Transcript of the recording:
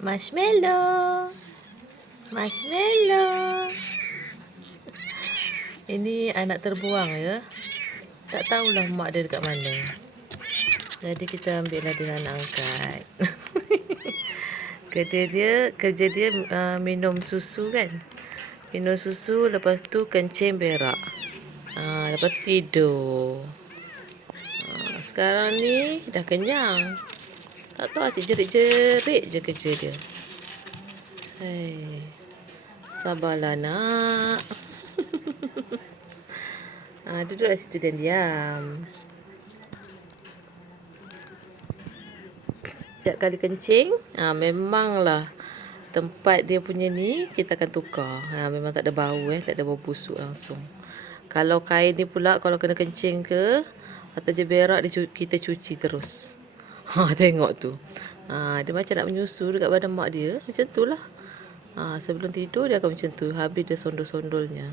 Marshmallow. Marshmallow. Ini anak terbuang ya. Tak tahulah mak dia dekat mana. Jadi kita ambillah dia anak angkat. kerja dia minum susu kan. Minum susu, lepas tu kencing berak. Lepas tu tidur. Sekarang ni dah kenyang. Tak tahu asyik jerit-jerit je kerja dia. Hei, sabarlah nak. Duduklah situ dan diam. Setiap kali kencing, memanglah tempat dia punya ni kita akan tukar. Memang tak ada bau tak ada bau busuk langsung. Kalau kain ni pula kalau kena kencing ke atau dia berak kita cuci terus. Tengok tu. Dia macam nak menyusu dekat badan mak dia. Macam tu lah. Sebelum tidur dia akan macam tu. Habis dia sondol-sondolnya.